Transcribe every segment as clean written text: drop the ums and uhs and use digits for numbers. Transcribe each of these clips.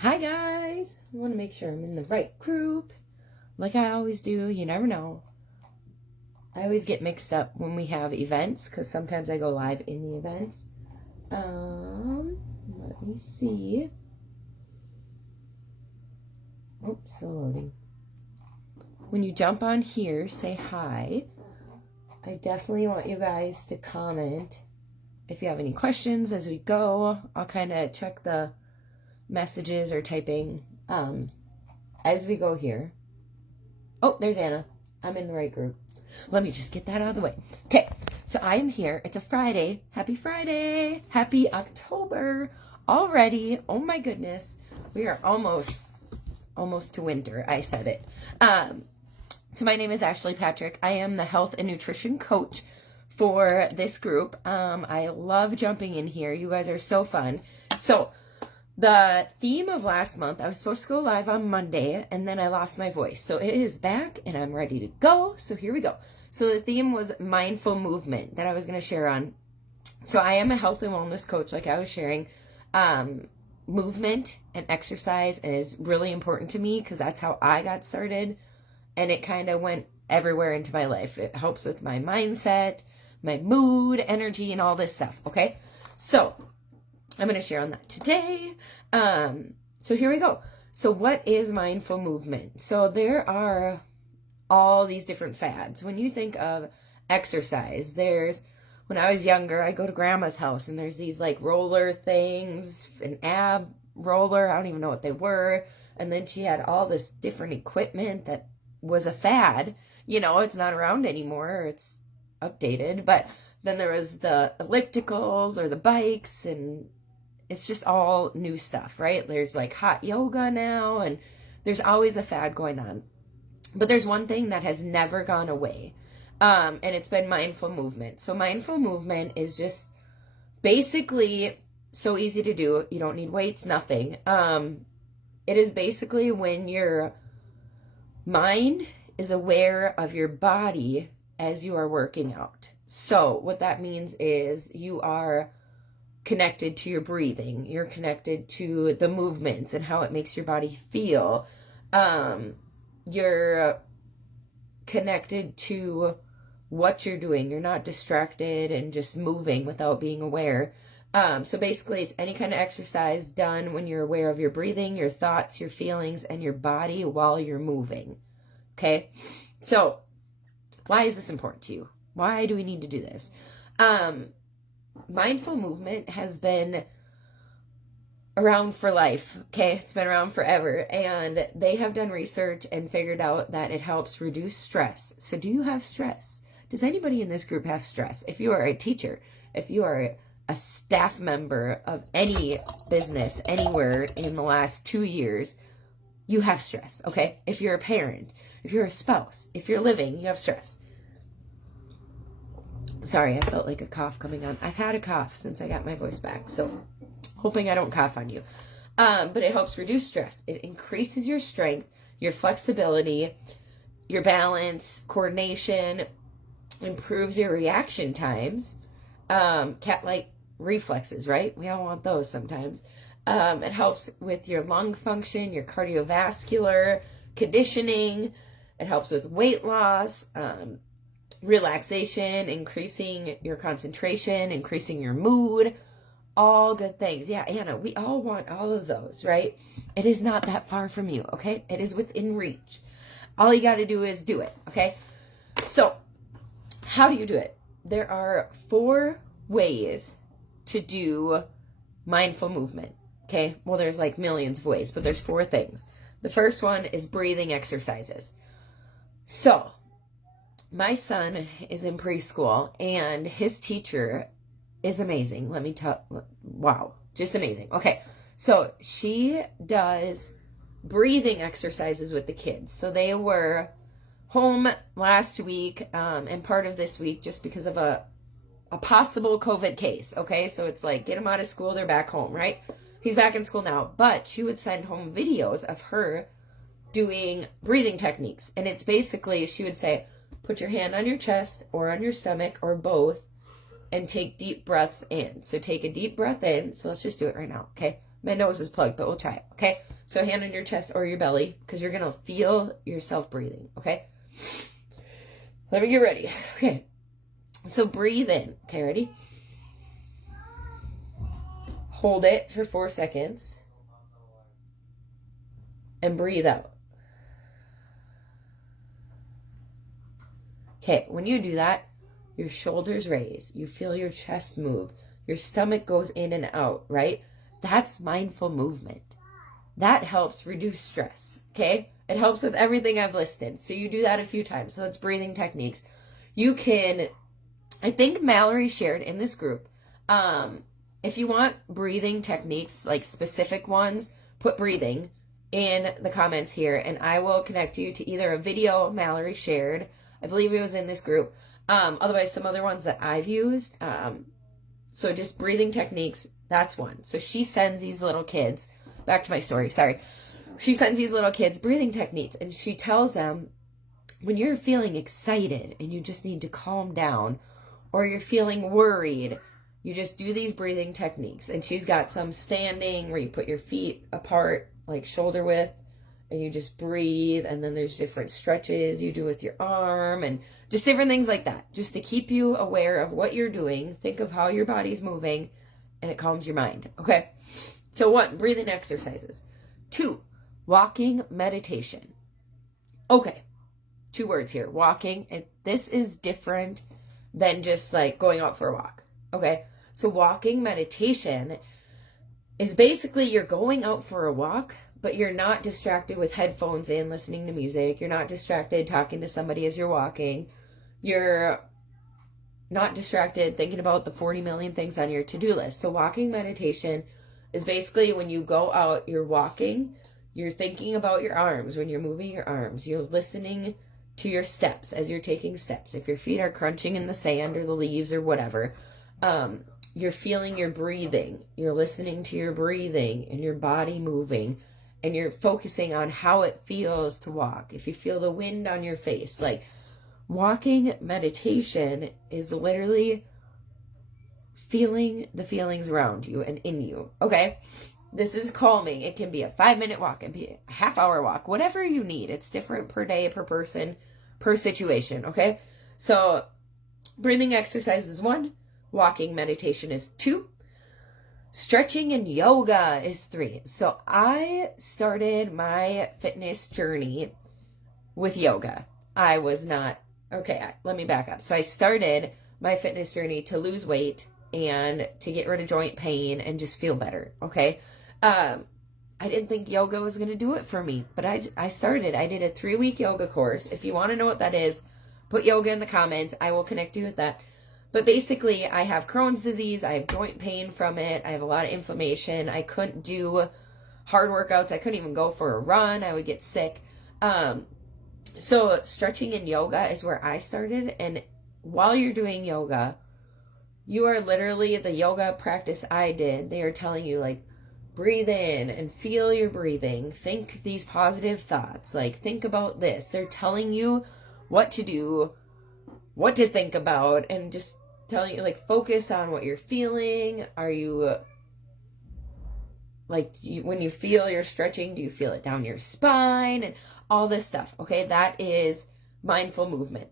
Hi guys! I want to make sure I'm in the right group. Like I always do, you never know. I always get mixed up when we have events because sometimes I go live in the events. Let me see. Oops, still loading. When you jump on here, say hi. I definitely want you guys to comment if you have any questions as we go. I'll kind of check the messages or typing as we go here. Oh, there's Anna. I'm in the right group. Let me just get that out of the way. Okay, so I am here. It's a Friday. Happy Friday. Happy October already. Oh my goodness. We are almost to winter. I said it. So my name is Ashley Patrick. I am the health and nutrition coach for this group. I love jumping in here. You guys are so fun. So the theme of last month, I was supposed to go live on Monday, and then I lost my voice. So it is back, and I'm ready to go. So here we go. So the theme was mindful movement that I was going to share on. So I am a health and wellness coach, like I was sharing. Movement and exercise is really important to me because that's how I got started, and it kind of went everywhere into my life. It helps with my mindset, my mood, energy, and all this stuff, okay? So I'm going to share on that today. So here we go. So what is mindful movement? So there are all these different fads. When you think of exercise, when I was younger, I go to grandma's house and there's these like roller things, an ab roller, I don't even know what they were. And then she had all this different equipment that was a fad. You know, it's not around anymore. It's updated. But then there was the ellipticals or the bikes, and it's just all new stuff, right? There's like hot yoga now, and there's always a fad going on. But there's one thing that has never gone away, and it's been mindful movement. So mindful movement is just basically so easy to do. You don't need weights, nothing. It is basically when your mind is aware of your body as you are working out. So what that means is you are connected to your breathing. You're connected to the movements and how it makes your body feel. You're connected to what you're doing. You're not distracted and just moving without being aware. So basically it's any kind of exercise done when you're aware of your breathing, your thoughts, your feelings, and your body while you're moving. Okay? So why is this important to you? Why do we need to do this? Mindful movement has been around for life, okay? It's been around forever, and they have done research and figured out that it helps reduce stress. So do you have stress? Does anybody in this group have stress? If you are a teacher, if you are a staff member of any business anywhere in the last 2 years, you have stress, okay? If you're a parent, if you're a spouse, if you're living, you have stress. Sorry, I felt like a cough coming on. I've had a cough since I got my voice back, so hoping I don't cough on you. But it helps reduce stress. It increases your strength, your flexibility, your balance, coordination, improves your reaction times, cat-like reflexes, right? We all want those sometimes. It helps with your lung function, your cardiovascular conditioning. It helps with weight loss, relaxation, increasing your concentration, increasing your mood, all good things. Yeah, Anna, we all want all of those, right? It is not that far from you, okay? It is within reach. All you got to do is do it, okay? So, how do you do it? There are 4 ways to do mindful movement, okay? Well, there's like millions of ways, but there's 4 things. The first one is breathing exercises. So, my son is in preschool, and his teacher is amazing. Let me tell, wow, just amazing. Okay, so she does breathing exercises with the kids. So they were home last week and part of this week just because of a possible COVID case, okay? So it's like, get them out of school, they're back home, right? He's back in school now, but she would send home videos of her doing breathing techniques. And it's basically, she would say, put your hand on your chest or on your stomach or both and take deep breaths in. So take a deep breath in. So let's just do it right now, okay? My nose is plugged, but we'll try it, okay? So hand on your chest or your belly, because you're going to feel yourself breathing, okay? Let me get ready. Okay. So breathe in. Okay, ready? Hold it for 4 seconds. And breathe out. Okay, when you do that, your shoulders raise. You feel your chest move. Your stomach goes in and out, right? That's mindful movement. That helps reduce stress, okay? It helps with everything I've listed. So you do that a few times. So it's breathing techniques. You can, I think Mallory shared in this group, if you want breathing techniques, like specific ones, put breathing in the comments here, and I will connect you to either a video Mallory shared, I believe it was in this group, otherwise some other ones that I've used. So just breathing techniques, that's one. So she sends these little kids, back to my story, sorry. She sends these little kids breathing techniques, and she tells them, when you're feeling excited and you just need to calm down, or you're feeling worried, you just do these breathing techniques. And she's got some standing where you put your feet apart, like shoulder width, and you just breathe. And then there's different stretches you do with your arm and just different things like that, just to keep you aware of what you're doing. Think of how your body's moving, and it calms your mind. Okay. So 1, breathing exercises. 2, walking meditation. Okay. 2 words here, walking. And this is different than just like going out for a walk. Okay. So walking meditation is basically you're going out for a walk, but you're not distracted with headphones in, listening to music. You're not distracted talking to somebody as you're walking. You're not distracted thinking about the 40 million things on your to-do list. So walking meditation is basically when you go out, you're walking, you're thinking about your arms when you're moving your arms. You're listening to your steps as you're taking steps. If your feet are crunching in the sand or the leaves or whatever, you're feeling your breathing. You're listening to your breathing and your body moving, and you're focusing on how it feels to walk. If you feel the wind on your face, like walking meditation is literally feeling the feelings around you and in you. Okay. This is calming. It can be a 5-minute walk. It can be a half-hour walk, whatever you need. It's different per day, per person, per situation. Okay. So breathing exercise is 1. Walking meditation is 2. Stretching and yoga is 3. So I started my fitness journey with yoga. I was not, okay, let me back up. So I started my fitness journey to lose weight and to get rid of joint pain and just feel better. Okay. I didn't think yoga was going to do it for me, but I started. I did a 3-week yoga course. If you want to know what that is, put yoga in the comments. I will connect you with that. But basically, I have Crohn's disease. I have joint pain from it. I have a lot of inflammation. I couldn't do hard workouts. I couldn't even go for a run. I would get sick. So stretching and yoga is where I started. And while you're doing yoga, you are literally, the yoga practice I did, they are telling you, like, breathe in and feel your breathing. Think these positive thoughts. Like, think about this. They're telling you what to do, what to think about, and just telling you, like, focus on what you're feeling. Are you, like, when you feel you're stretching, do you feel it down your spine and all this stuff? Okay, that is mindful movement.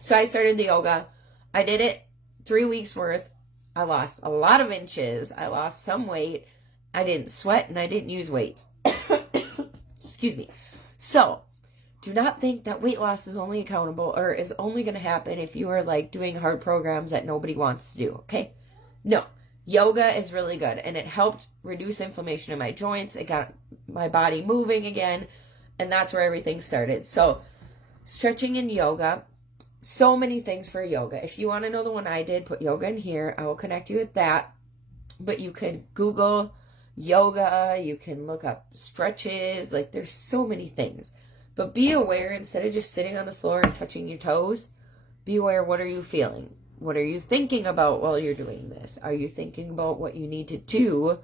So I started the yoga. I did it 3 weeks worth. I lost a lot of inches. I lost some weight. I didn't sweat and I didn't use weights. Excuse me. So do not think that weight loss is only accountable or is only going to happen if you are like doing hard programs that nobody wants to do. Okay. No, yoga is really good, and it helped reduce inflammation in my joints. It got my body moving again, and that's where everything started. So stretching and yoga, so many things for yoga. If you want to know the one I did, put yoga in here. I will connect you with that. But you could Google yoga. You can look up stretches. Like, there's so many things. But be aware, instead of just sitting on the floor and touching your toes, be aware, what are you feeling? What are you thinking about while you're doing this? Are you thinking about what you need to do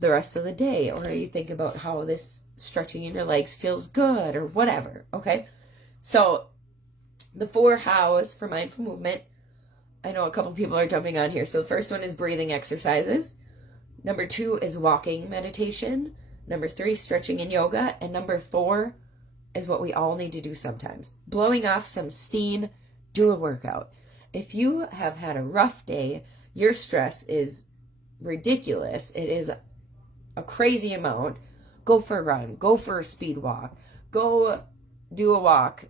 the rest of the day? Or are you thinking about how this stretching in your legs feels good or whatever? Okay. So the 4 hows for mindful movement. I know a couple people are jumping on here. So the first one is breathing exercises. Number 2 is walking meditation. Number 3, stretching and yoga. And number 4 is what we all need to do sometimes. Blowing off some steam, do a workout. If you have had a rough day, your stress is ridiculous. It is a crazy amount. Go for a run. Go for a speed walk. Go do a walk.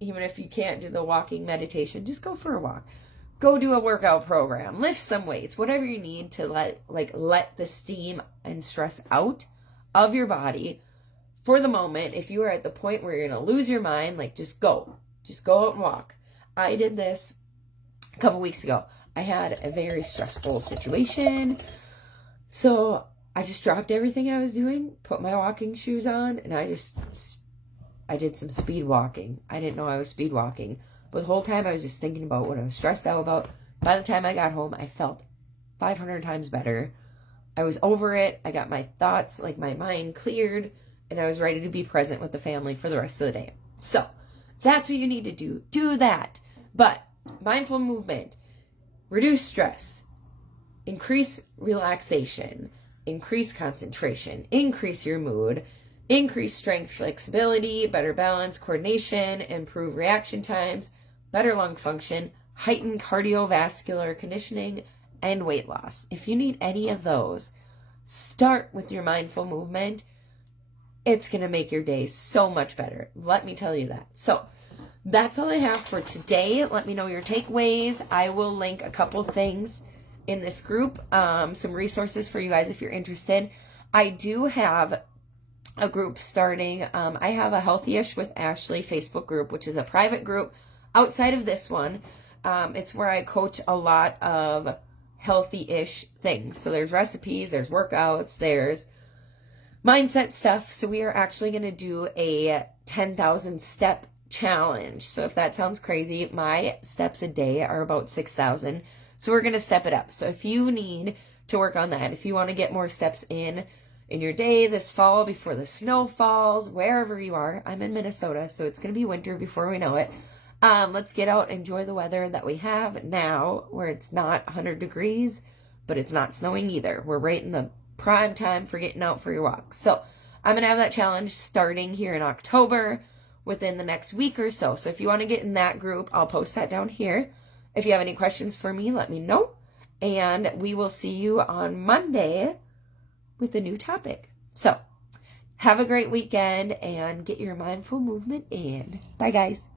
Even if you can't do the walking meditation, just go for a walk. Go do a workout program. Lift some weights. Whatever you need to let the steam and stress out of your body for the moment. If you are at the point where you're going to lose your mind, like, just go. Just go out and walk. I did this a couple weeks ago. I had a very stressful situation. So I just dropped everything I was doing, put my walking shoes on, and I did some speed walking. I didn't know I was speed walking. But the whole time I was just thinking about what I was stressed out about. By the time I got home, I felt 500 times better. I was over it. I got my thoughts, like my mind cleared, and I was ready to be present with the family for the rest of the day. So that's what you need to do. Do that. But mindful movement, reduce stress, increase relaxation, increase concentration, increase your mood, increase strength, flexibility, better balance, coordination, improve reaction times, better lung function, heighten cardiovascular conditioning, and weight loss. If you need any of those, start with your mindful movement. It's going to make your day so much better. Let me tell you that. So that's all I have for today. Let me know your takeaways. I will link a couple things in this group, some resources for you guys if you're interested. I do have a group starting. I have a Healthy-ish with Ashley Facebook group, which is a private group outside of this one. It's where I coach a lot of healthy-ish things. So there's recipes, there's workouts, there's mindset stuff. So we are actually going to do a 10,000 step challenge. So if that sounds crazy, my steps a day are about 6,000. So we're going to step it up. So if you need to work on that, if you want to get more steps in your day this fall before the snow falls, wherever you are, I'm in Minnesota, so it's going to be winter before we know it. Let's get out, enjoy the weather that we have now, where it's not 100 degrees, but it's not snowing either. We're right in the prime time for getting out for your walk. So I'm going to have that challenge starting here in October within the next week or so. So if you want to get in that group, I'll post that down here. If you have any questions for me, let me know. And we will see you on Monday with a new topic. So have a great weekend and get your mindful movement in. Bye, guys.